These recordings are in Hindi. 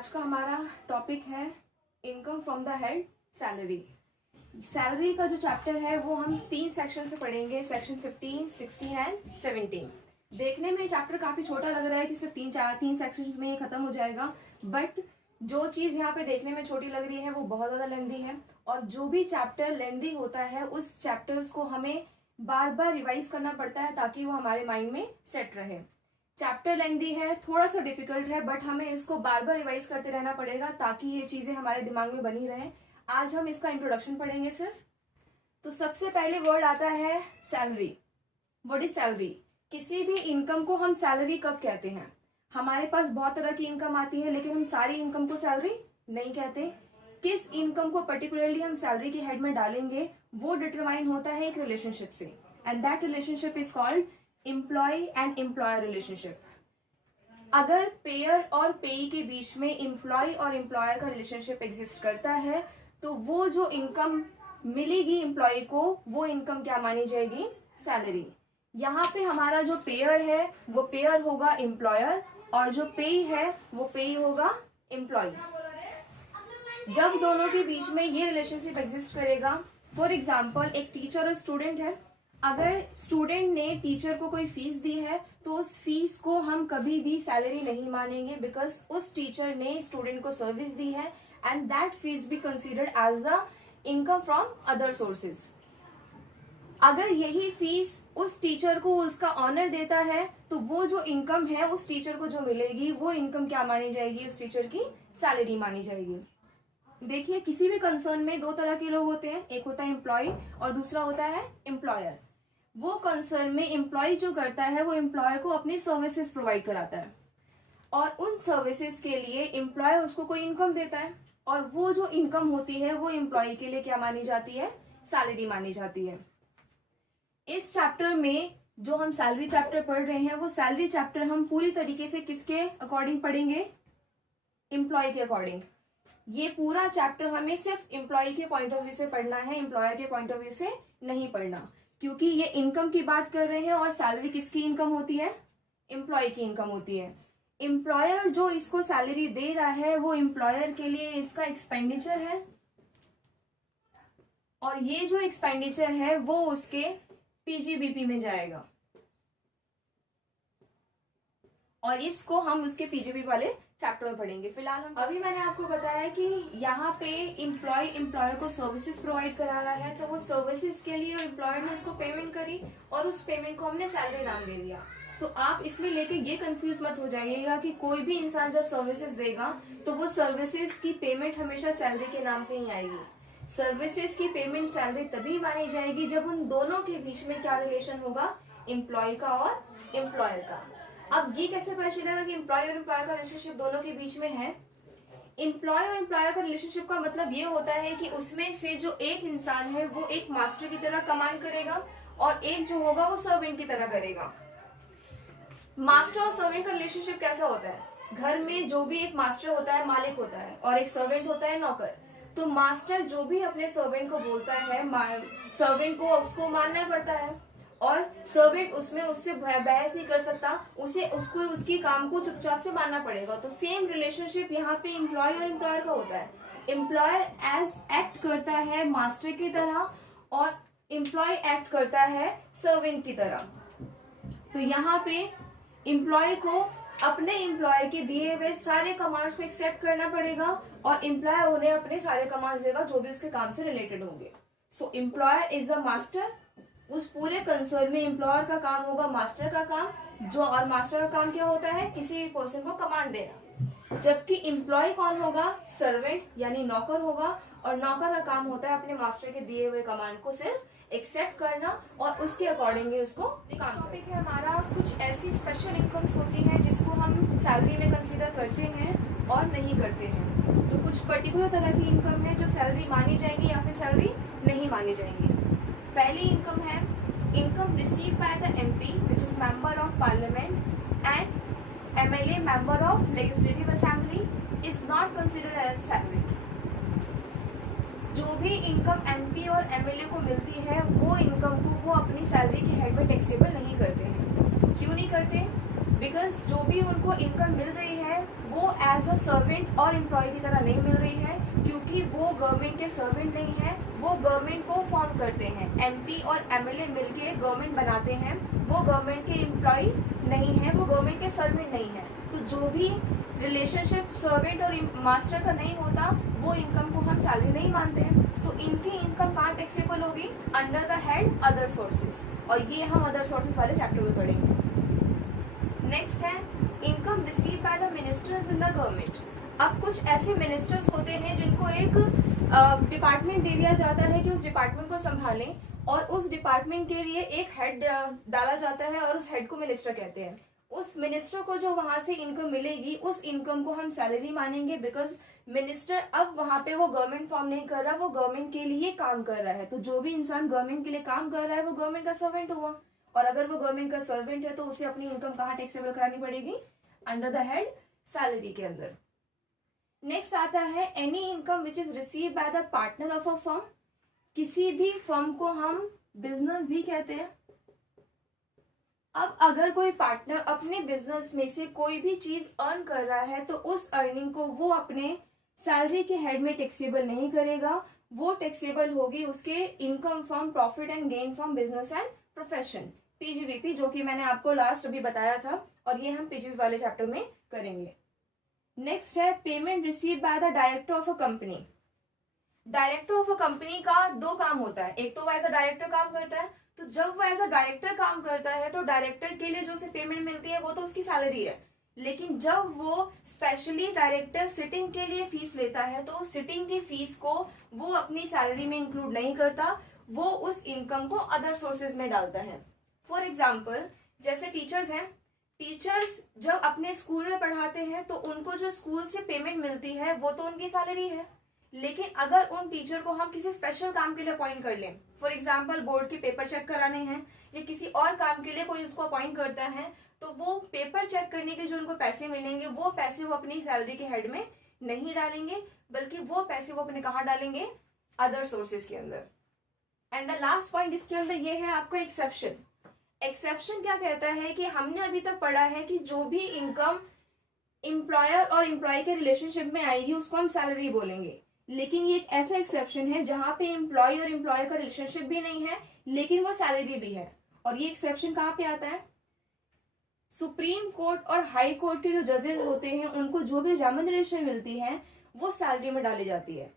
आज का हमारा टॉपिक है income from the head salary. Salary का जो चैप्टर है वो हम 3 सेक्शन से पढ़ेंगे, सेक्शन 15, 16 एंड 17। देखने में चैप्टर काफी छोटा लग रहा है कि सिर्फ तीन सेक्शंस में ये खत्म हो जाएगा, बट जो चीज यहाँ पे देखने में छोटी लग रही है वो बहुत ज्यादा लेंदी है। और जो भी चैप्टर लेंदी होता है उस चैप्टर्स को हमें बार बार रिवाइज करना पड़ता है ताकि वो हमारे माइंड में सेट रहे। चैप्टर लेंदी है, थोड़ा सा डिफिकल्ट है, बट हमें इसको बार बार रिवाइज करते रहना पड़ेगा ताकि ये चीजें हमारे दिमाग में बनी रहें। आज हम इसका इंट्रोडक्शन पढ़ेंगे सिर्फ। तो सबसे पहले वर्ड आता है सैलरी। What is salary? किसी भी इनकम को हम सैलरी कब कहते हैं? हमारे पास बहुत तरह की इनकम आती है लेकिन हम सारी इनकम को सैलरी नहीं कहते। किस इनकम को पर्टिकुलरली हम सैलरी के हेड में डालेंगे वो डिटरमाइन होता है एक रिलेशनशिप से, and that relationship is called employ and employer relationship. अगर पेयर और पेई के बीच में एम्प्लॉय और एम्प्लॉयर का रिलेशनशिप एग्जिस्ट करता है तो वो जो इनकम मिलेगी एम्प्लॉय को वो इनकम क्या मानी जाएगी? सैलरी। यहाँ पे हमारा जो पेयर है वो पेयर होगा एम्प्लॉयर और जो पेई है वो पेई होगा एम्प्लॉय। जब दोनों के बीच में ये रिलेशनशिप एग्जिस्ट करेगा, फॉर एग्जाम्पल एक टीचर और स्टूडेंट है, अगर स्टूडेंट ने टीचर को कोई फीस दी है तो उस फीस को हम कभी भी सैलरी नहीं मानेंगे, बिकॉज उस टीचर ने स्टूडेंट को सर्विस दी है and that fees be considered as the income from other sources. अगर यही फीस उस टीचर को उसका ऑनर देता है तो वो जो इनकम है उस टीचर को जो मिलेगी वो इनकम क्या मानी जाएगी? उस टीचर की सैलरी मानी जाएगी। देखिए, किसी भी कंसर्न में दो तरह के लोग होते हैं, एक होता है एम्प्लॉय और दूसरा होता है एम्प्लॉयर। वो कंसर्न में एम्प्लॉय जो करता है वो एम्प्लॉयर को अपनी सर्विसेज प्रोवाइड कराता है और उन सर्विसेज के लिए एम्प्लॉयर उसको कोई इनकम देता है और वो जो इनकम होती है वो एम्प्लॉय के लिए क्या मानी जाती है? सैलरी मानी जाती है। इस चैप्टर में जो हम सैलरी चैप्टर पढ़ रहे हैं वो सैलरी चैप्टर हम पूरी तरीके से किसके अकॉर्डिंग पढ़ेंगे? एम्प्लॉय के अकॉर्डिंग। ये पूरा चैप्टर हमें सिर्फ एम्प्लॉय के पॉइंट ऑफ व्यू से पढ़ना है, एम्प्लॉयर के पॉइंट ऑफ व्यू से नहीं पढ़ना, क्योंकि ये इनकम की बात कर रहे हैं और सैलरी किसकी इनकम होती है? एम्प्लॉय की इनकम होती है। एम्प्लॉयर जो इसको सैलरी दे रहा है वो एम्प्लॉयर के लिए इसका एक्सपेंडिचर है और ये जो एक्सपेंडिचर है वो उसके पीजीबीपी में जाएगा और इसको हम उसके पीजीबी वाले चैप्टर में पढ़ेंगे। फिलहाल हम अभी मैंने आपको बताया कि यहाँ पे एम्प्लॉय एम्प्लॉयर को सर्विसेज प्रोवाइड करा रहा है, तो वो सर्विसेज के लिए एम्प्लॉयर ने उसको पेमेंट करी और उस पेमेंट को हमने सैलरी नाम दे दिया। तो आप इसमें लेके ये कंफ्यूज मत हो जाइएगा कि कोई भी इंसान जब सर्विसेज देगा तो वो सर्विसेज की पेमेंट हमेशा सैलरी के नाम से ही आएगी। सर्विसेज की पेमेंट सैलरी तभी मानी जाएगी जब उन दोनों के बीच में क्या रिलेशन होगा? एम्प्लॉय का और एम्प्लॉयर का। अब ये कैसे पता चलेगा कि एम्प्लॉय और एम्प्लॉयर का रिलेशनशिप दोनों के बीच में है? एम्प्लॉय और एम्प्लॉयर का रिलेशनशिप का मतलब ये होता है कि उसमें से जो एक इंसान है वो एक मास्टर की तरह कमांड करेगा और एक जो होगा वो सर्वेंट की तरह करेगा। मास्टर और सर्वेंट का रिलेशनशिप कैसा होता है? घर में जो भी एक मास्टर होता है, मालिक होता है, और एक सर्वेंट होता है, नौकर। तो मास्टर जो भी अपने सर्वेंट को बोलता है, सर्वेंट को उसको मानना पड़ता है और सर्वेंट उसमें उससे बहस नहीं कर सकता, उसको उसकी काम को चुपचाप से मानना पड़ेगा। तो सेम रिलेशनशिप यहाँ पे एम्प्लॉय और एम्प्लॉयर का होता है। एम्प्लॉयर एज एक्ट करता है मास्टर की तरह और एम्प्लॉय एक्ट करता है सर्वेंट की तरह। तो यहाँ पे एम्प्लॉय को अपने एम्प्लॉयर के दिए हुए सारे कमांड्स को एक्सेप्ट करना पड़ेगा और एम्प्लॉयर उन्हें अपने सारे कमांड्स देगा जो भी उसके काम से रिलेटेड होंगे। सो एम्प्लॉयर इज अ मास्टर। उस पूरे कंसर्न में एम्प्लॉयर का काम होगा मास्टर का काम, जो और मास्टर का काम क्या होता है? किसी भी पर्सन को कमांड देना। जबकि एम्प्लॉय कौन होगा? सर्वेंट यानी नौकर होगा और नौकर का काम होता है अपने मास्टर के दिए हुए कमांड को सिर्फ एक्सेप्ट करना और उसके अकॉर्डिंग ही उसको काम। टॉपिक है हमारा कुछ ऐसी स्पेशल इनकम्स होती हैं जिसको हम सैलरी में कंसीडर करते हैं और नहीं करते हैं। तो कुछ पर्टिकुलर तरह की इनकम है जो सैलरी मानी जाएगी या फिर सैलरी नहीं मानी जाएंगी। पहली इनकम है income received by the MP which is member of parliament and MLA member of legislative assembly is not considered as salary. जो भी इनकम एमपी और एमएलए को मिलती है वो इनकम को वो अपनी सैलरी के हेड में टैक्सेबल नहीं करते हैं। क्यों नहीं करते? बिकॉज जो भी उनको इनकम मिल रही है वो एज अ सर्वेंट और एम्प्लॉय की तरह नहीं मिल रही है, क्योंकि वो गवर्नमेंट के सर्वेंट नहीं है, वो गवर्नमेंट को फॉर्म करते हैं। एमपी और एमएलए मिलके गवर्नमेंट बनाते हैं, वो गवर्नमेंट के एम्प्लॉय नहीं है, वो गवर्नमेंट के सर्वेंट नहीं है। तो जो भी रिलेशनशिप सर्वेंट और मास्टर का नहीं होता वो इनकम को हम सैलरी नहीं मानते हैं। तो इनकी इनकम कहाँ टैक्सेबल होगी? Under the head other sources, और ये हम अदर सोर्सेज वाले चैप्टर में पढ़ेंगे। नेक्स्ट है income received by the ministers in the government. अब कुछ ऐसे मिनिस्टर्स होते हैं जिनको एक डिपार्टमेंट दे दिया जाता है कि उस डिपार्टमेंट को संभालें, और उस डिपार्टमेंट के लिए एक हेड डाला जाता है और उस हेड को मिनिस्टर कहते हैं। उस मिनिस्टर को जो वहां से इनकम मिलेगी उस इनकम को हम सैलरी मानेंगे, बिकॉज मिनिस्टर अब वहां पे वो गवर्नमेंट फॉर्म नहीं कर रहा, वो गवर्नमेंट के लिए काम कर रहा है। तो जो भी इंसान गवर्नमेंट के लिए काम कर रहा है वो गवर्नमेंट का सर्वेंट हुआ, और अगर वो गवर्नमेंट का सर्वेंट है तो उसे अपनी इनकम कहाँ टैक्सेबल करानी पड़ेगी? अंडर द हेड सैलरी के अंदर। नेक्स्ट आता है any income which is receive by the partner of a firm. किसी भी फर्म को हम बिजनेस भी कहते हैं। अब अगर कोई पार्टनर अपने बिजनेस में से कोई भी चीज अर्न कर रहा है तो उस अर्निंग को वो अपने सैलरी के हेड में टैक्सेबल नहीं करेगा, वो टैक्सेबल होगी उसके income from profit and gain from business and profession, PGBP, जो कि मैंने आपको लास्ट अभी बताया था, और ये हम पीजीवी वाले चैप्टर में करेंगे। नेक्स्ट है payment receive by the director of a company. Director of a company का दो काम होता है, एक तो वो एज अ डायरेक्टर काम करता है, तो जब वो एज अ डायरेक्टर काम करता है तो डायरेक्टर के लिए जो उसे पेमेंट मिलती है वो तो उसकी सैलरी है। लेकिन जब वो स्पेशली डायरेक्टर सिटिंग के लिए फीस लेता है तो सिटिंग की फीस को वो अपनी सैलरी में इंक्लूड नहीं करता, वो उस इनकम को अदर सोर्सेज में डालता है। फॉर एग्जाम्पल जैसे टीचर्स हैं, टीचर्स जब अपने स्कूल में पढ़ाते हैं तो उनको जो स्कूल से पेमेंट मिलती है वो तो उनकी सैलरी है। लेकिन अगर उन टीचर को हम किसी स्पेशल काम के लिए अपॉइंट कर लें, फॉर एग्जाम्पल बोर्ड के पेपर चेक कराने हैं या किसी और काम के लिए कोई उसको अपॉइंट करता है, तो वो पेपर चेक करने के जो उनको पैसे मिलेंगे वो पैसे वो अपनी सैलरी के हेड में नहीं डालेंगे, बल्कि वो पैसे वो अपने कहाँ डालेंगे? अदर सोर्सेज के अंदर। एंड द लास्ट पॉइंट इसके अंदर ये है आपका एक्सेप्शन। एक्सेप्शन क्या कहता है कि हमने अभी तक पढ़ा है कि जो भी इनकम एम्प्लॉयर और एम्प्लॉय के रिलेशनशिप में आएगी उसको हम सैलरी बोलेंगे। लेकिन ये एक ऐसा एक्सेप्शन है जहां पे एम्प्लॉय और एम्प्लॉयर का रिलेशनशिप भी नहीं है लेकिन वो सैलरी भी है। और ये एक्सेप्शन कहाँ पे आता है? सुप्रीम कोर्ट और हाई कोर्ट के जो जजेस होते हैं उनको जो भी रेम्युनरेशन मिलती है वो सैलरी में डाली जाती है।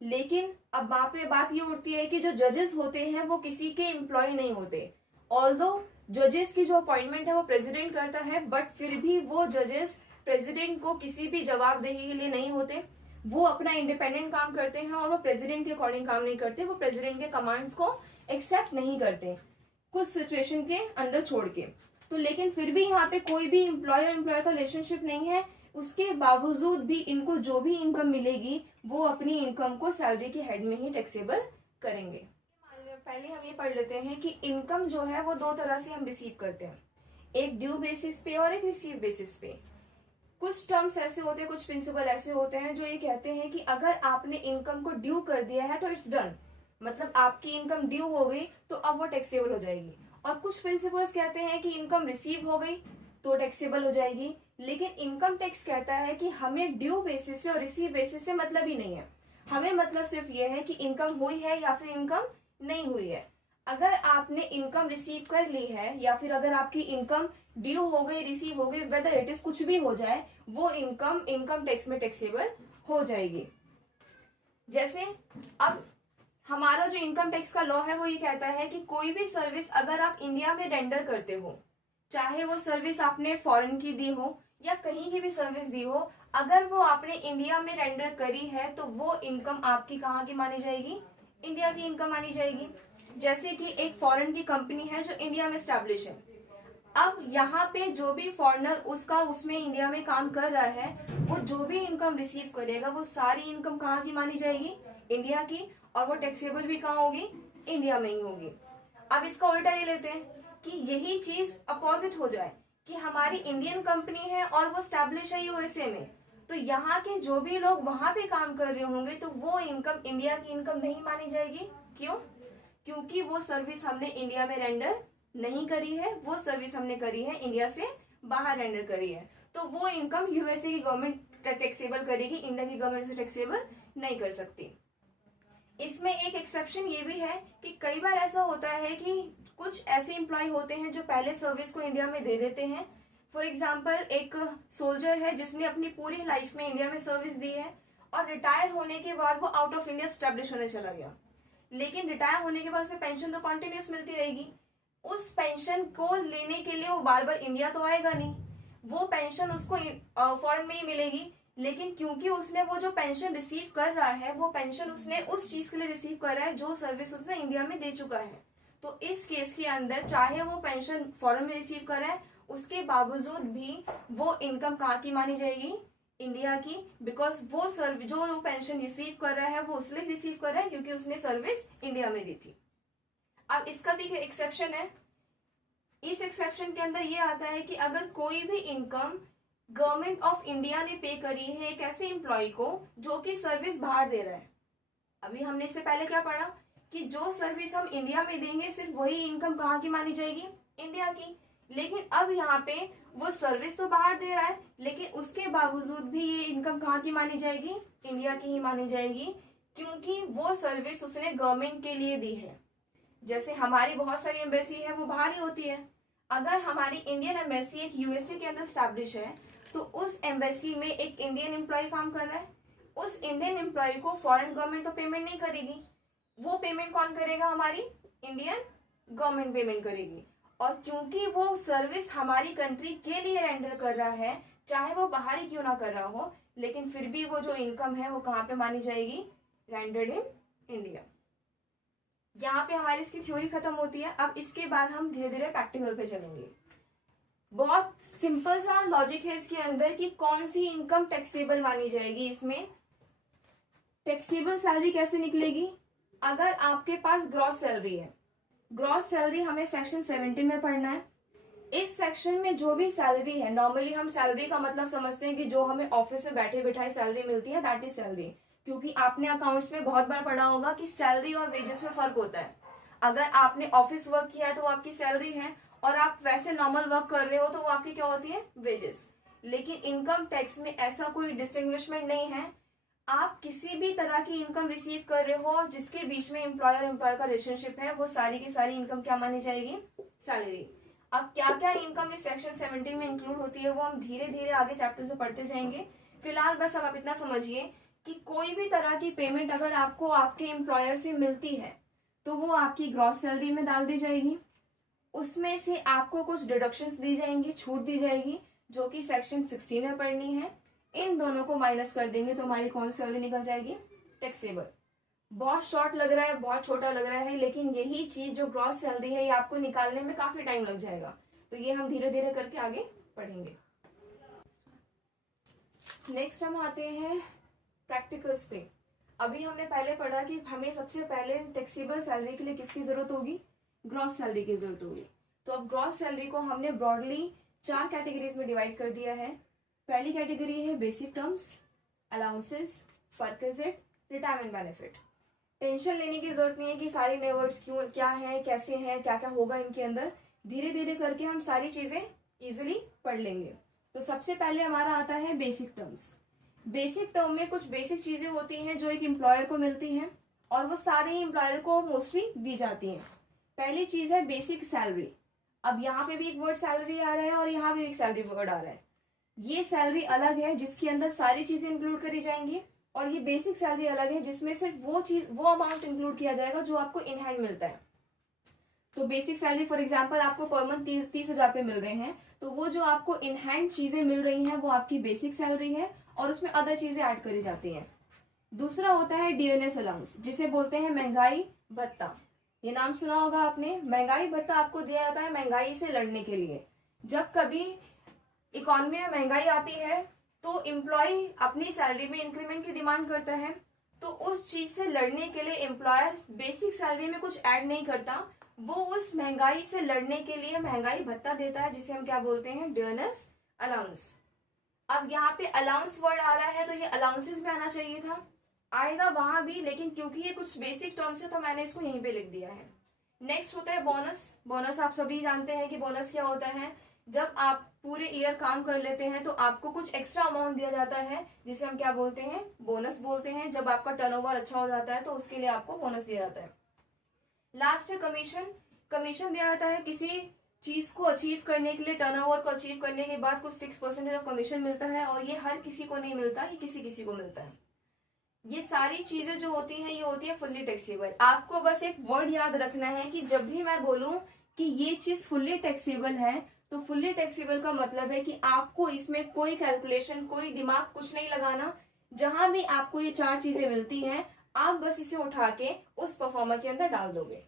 लेकिन अब वहां पे बात ये उठती है कि जो जजेस होते हैं वो किसी के एम्प्लॉय नहीं होते। ऑल्दो जजेस की जो अपॉइंटमेंट है वो प्रेसिडेंट करता है, बट फिर भी वो जजेस प्रेसिडेंट को किसी भी जवाबदेही के लिए नहीं होते, वो अपना इंडिपेंडेंट काम करते हैं और वो प्रेसिडेंट के अकॉर्डिंग काम नहीं करते, वो प्रेसिडेंट के कमांड्स को एक्सेप्ट नहीं करते कुछ सिचुएशन के अंडर छोड़ के। तो लेकिन फिर भी यहाँ पे कोई भी एम्प्लॉय और एम्प्लॉय का रिलेशनशिप नहीं है, उसके बावजूद भी इनको जो भी इनकम मिलेगी वो अपनी इनकम को सैलरी के हेड में ही टैक्सेबल करेंगे। पहले हम ये पढ़ लेते हैं कि इनकम जो है वो दो तरह से हम रिसीव करते हैं, एक ड्यू बेसिस पे और एक रिसीव बेसिस पे। कुछ टर्म्स ऐसे होते हैं, कुछ प्रिंसिपल ऐसे होते हैं जो ये कहते हैं कि अगर आपने इनकम को ड्यू कर दिया है तो इट्स डन, मतलब आपकी इनकम ड्यू हो गई तो अब वो टैक्सेबल हो जाएगी। और कुछ प्रिंसिपल्स कहते हैं कि इनकम रिसीव हो गई तो टैक्सेबल हो जाएगी। लेकिन इनकम टैक्स कहता है कि हमें ड्यू बेसिस से और रिसीव बेसिस से मतलब ही नहीं है, हमें मतलब सिर्फ ये है कि इनकम हुई है या फिर इनकम नहीं हुई है। अगर आपने इनकम रिसीव कर ली है या फिर अगर आपकी इनकम ड्यू हो गई, रिसीव हो गई, वेदर इट इज कुछ भी हो जाए, वो इनकम टैक्स में टैक्सेबल हो जाएगी। जैसे अब हमारा जो इनकम टैक्स का लॉ है वो ये कहता है कि कोई भी सर्विस अगर आप इंडिया में रेंडर करते हो, चाहे वो सर्विस आपने फॉरेन की दी हो या कहीं की भी सर्विस दी हो, अगर वो आपने इंडिया में रेंडर करी है तो वो इनकम आपकी कहाँ की मानी जाएगी? इंडिया की इनकम मानी जाएगी। जैसे कि एक फॉरेन की कंपनी है जो इंडिया में स्टैब्लिश है, अब यहाँ पे जो भी फॉरेनर उसमें इंडिया में काम कर रहा है, वो जो भी इनकम रिसीव करेगा वो सारी इनकम कहाँ की मानी जाएगी? इंडिया की, और वो टैक्सेबल भी कहाँ होगी? इंडिया में ही होगी। अब इसका उल्टा ये लेते हैं कि यही चीज अपोजिट हो जाए कि हमारी इंडियन कंपनी है और वो स्टैब्लिश है यूएसए में, तो यहाँ के जो भी लोग वहां पे काम कर रहे होंगे तो वो इनकम इंडिया की इनकम नहीं मानी जाएगी। क्यों? क्योंकि वो सर्विस हमने इंडिया में रेंडर नहीं करी है, वो सर्विस हमने करी है इंडिया से बाहर रेंडर करी है, तो वो इनकम यूएसए की गवर्नमेंट टैक्सेबल करेगी, इंडिया की गवर्नमेंट से टैक्सेबल नहीं कर सकती। इसमें एक एक्सेप्शन ये भी है कि कई बार ऐसा होता है कि कुछ ऐसे एम्प्लॉय होते हैं जो पहले सर्विस को इंडिया में दे देते हैं। फॉर एग्जाम्पल, एक सोल्जर है जिसने अपनी पूरी लाइफ में इंडिया में सर्विस दी है और रिटायर होने के बाद वो आउट ऑफ इंडिया स्टैब्लिश होने चला गया, लेकिन रिटायर होने के बाद उसे पेंशन तो कॉन्टिन्यूस मिलती रहेगी। उस पेंशन को लेने के लिए वो बार बार इंडिया तो आएगा नहीं, वो पेंशन उसको फॉरेन में ही मिलेगी, लेकिन क्योंकि उसने वो जो पेंशन रिसीव कर रहा है वो पेंशन उसने उस चीज के लिए रिसीव कर रहा है जो सर्विस उसने इंडिया में दे चुका है। तो इस केस के अंदर चाहे वो पेंशन फॉरेन में रिसीव कर रहा है, उसके बावजूद भी वो इनकम कहाँ की मानी जाएगी, इंडिया की, बिकॉज वो जो पेंशन रिसीव कर रहा है वो उसलिए रिसीव कर रहा है क्योंकि उसने सर्विस इंडिया में दी थी। अब इसका भी एक्सेप्शन है। इस एक्सेप्शन के अंदर ये आता है कि अगर कोई भी इनकम गवर्नमेंट ऑफ इंडिया ने पे करी है एक ऐसे एम्प्लॉय को जो कि सर्विस बाहर दे रहा है। अभी हमने इससे पहले क्या पढ़ा कि जो सर्विस हम इंडिया में देंगे सिर्फ वही इनकम कहाँ की मानी जाएगी, इंडिया की। लेकिन अब यहाँ पे वो सर्विस तो बाहर दे रहा है, लेकिन उसके बावजूद भी ये इनकम कहाँ की मानी जाएगी, इंडिया की ही मानी जाएगी, क्योंकि वो सर्विस उसने गवर्नमेंट के लिए दी है। जैसे हमारी बहुत सारी एम्बेसी है वो बाहर ही होती है। अगर हमारी इंडियन एम्बेसी एक यूएसए के अंदर स्टैब्लिश है तो उस एम्बेसी में एक इंडियन एम्प्लॉय काम कर रहा है, उस इंडियन एम्प्लॉय को फॉरेन गवर्नमेंट तो पेमेंट नहीं करेगी, वो पेमेंट कौन करेगा, हमारी इंडियन गवर्नमेंट पेमेंट करेगी। और क्योंकि वो सर्विस हमारी कंट्री के लिए रेंडर कर रहा है, चाहे वो बाहर ही क्यों ना कर रहा हो, लेकिन फिर भी वो जो इनकम है वो कहाँ पे मानी जाएगी, रेंडर्ड इन इंडिया। यहाँ पे हमारी इसकी थ्योरी खत्म होती है। अब इसके बाद हम धीरे धीरे प्रैक्टिकल पे चलेंगे। बहुत सिंपल सा लॉजिक है इसके अंदर कि कौन सी इनकम टैक्सेबल मानी जाएगी। इसमें टैक्सेबल सैलरी कैसे निकलेगी, अगर आपके पास ग्रॉस सैलरी है, ग्रॉस सैलरी हमें सेक्शन 17 में पढ़ना है। इस सेक्शन में जो भी सैलरी है, नॉर्मली हम सैलरी का मतलब समझते हैं कि जो हमें ऑफिस में बैठे बिठाए सैलरी मिलती है, दैट इज सैलरी। क्योंकि आपने अकाउंट्स में बहुत बार पढ़ा होगा कि सैलरी और वेजेस में फर्क होता है। अगर आपने ऑफिस वर्क किया है तो वो आपकी सैलरी है, और आप वैसे नॉर्मल वर्क कर रहे हो तो वो आपकी क्या होती है, वेजेस। लेकिन इनकम टैक्स में ऐसा कोई डिस्टिंग्विशमेंट नहीं है। आप किसी भी तरह की इनकम रिसीव कर रहे हो जिसके बीच में एम्प्लॉयर एम्प्लॉय का रिलेशनशिप है, वो सारी की सारी इनकम क्या मानी जाएगी, सैलरी। अब क्या क्या इनकम इस सेक्शन 17 में इंक्लूड होती है वो हम धीरे धीरे आगे चैप्टर से पढ़ते जाएंगे। फिलहाल बस अब आप इतना समझिए कि कोई भी तरह की पेमेंट अगर आपको आपके एम्प्लॉयर से मिलती है तो वो आपकी ग्रॉस सैलरी में डाल दी जाएगी। उसमें से आपको कुछ डिडक्शंस दी जाएंगी, छूट दी जाएगी, जो कि सेक्शन 16 में पढ़नी है। इन दोनों को माइनस कर देंगे तो हमारी कौन सी सैलरी निकल जाएगी, टैक्सेबल। बहुत शॉर्ट लग रहा है, बहुत छोटा लग रहा है, लेकिन यही चीज जो ग्रॉस सैलरी है ये आपको निकालने में काफी टाइम लग जाएगा। तो ये हम धीरे धीरे करके आगे पढ़ेंगे। नेक्स्ट हम आते हैं प्रैक्टिकल्स पे। अभी हमने पहले पढ़ा कि हमें सबसे पहले टैक्सेबल सैलरी के लिए किसकी जरूरत होगी, ग्रॉस सैलरी की जरूरत होगी। तो अब ग्रॉस सैलरी को हमने ब्रॉडली 4 कैटेगरीज में डिवाइड कर दिया है। पहली कैटेगरी है basic terms, allowances, perquisite, retirement benefit. Tension लेने की जरूरत नहीं है कि सारे नए वर्ड्स क्यों, क्या है, कैसे हैं, क्या क्या होगा इनके अंदर। धीरे धीरे करके हम सारी चीजें इजिली पढ़ लेंगे। तो सबसे पहले हमारा आता है बेसिक टर्म्स। बेसिक टर्म में कुछ बेसिक चीजें होती हैं जो एक एम्प्लॉयर को मिलती हैं, और वो सारे ही एम्प्लॉयर को मोस्टली दी जाती हैं। पहली चीज है बेसिक सैलरी। अब यहाँ पे भी एक वर्ड सैलरी आ रहा है और यहाँ भी एक सैलरी वर्ड आ रहा है। ये सैलरी अलग है जिसके अंदर सारी चीजें इंक्लूड करी जाएंगी, और ये बेसिक सैलरी अलग है जिसमें सिर्फ वो अमाउंट इंक्लूड किया जाएगा जो आपको इन हैंड मिलता है। तो बेसिक सैलरी फॉर एग्जांपल आपको पर मंथ 30,000 पे मिल रहे हैं, तो वो जो आपको इन हैंड चीजें मिल रही हैं वो आपकी बेसिक सैलरी है, और उसमें अदर चीजें ऐड करी जाती हैं। दूसरा होता है डीएनएस अलाउंस, जिसे बोलते हैं महंगाई भत्ता। ये नाम सुना होगा आपने। महंगाई भत्ता आपको दिया जाता है महंगाई से लड़ने के लिए। जब कभी इकोनॉमी में महंगाई आती है तो एम्प्लॉय अपनी सैलरी में इंक्रीमेंट की डिमांड करता है, तो उस चीज से लड़ने के लिए एम्प्लॉयर बेसिक सैलरी में कुछ ऐड नहीं करता, वो उस महंगाई से लड़ने के लिए महंगाई भत्ता देता है, जिसे हम क्या बोलते हैं, डीएनएस अलाउंस। अब यहाँ पे अलाउंस वर्ड आ रहा है तो ये अलाउंसेस में आना चाहिए था, आएगा वहां भी, लेकिन क्योंकि ये कुछ बेसिक टर्म्स है तो मैंने इसको यहीं पे लिख दिया है। नेक्स्ट होता है बोनस। बोनस आप सभी जानते हैं कि बोनस क्या होता है। जब आप पूरे ईयर काम कर लेते हैं तो आपको कुछ एक्स्ट्रा अमाउंट दिया जाता है, जिसे हम क्या बोलते हैं, बोनस बोलते हैं। जब आपका टर्नओवर अच्छा हो जाता है तो उसके लिए आपको बोनस दिया जाता है। लास्ट है कमीशन। कमीशन दिया जाता है किसी चीज को अचीव करने के लिए, टर्नओवर को अचीव करने के बाद कुछ फिक्स परसेंटेज ऑफ कमीशन मिलता है, और ये हर किसी को नहीं मिलता, ये किसी किसी को मिलता है। ये सारी चीजें जो होती हैं ये होती है फुल्ली टैक्सेबल। आपको बस एक वर्ड याद रखना है कि जब भी मैं बोलूं कि ये चीज फुल्ली टैक्सेबल है, तो फुल्ली टैक्सेबल का मतलब है कि आपको इसमें कोई कैलकुलेशन, कोई दिमाग कुछ नहीं लगाना। जहां भी आपको ये चार चीजें मिलती हैं, आप बस इसे उठा के उस परफॉर्मर के अंदर डाल दोगे।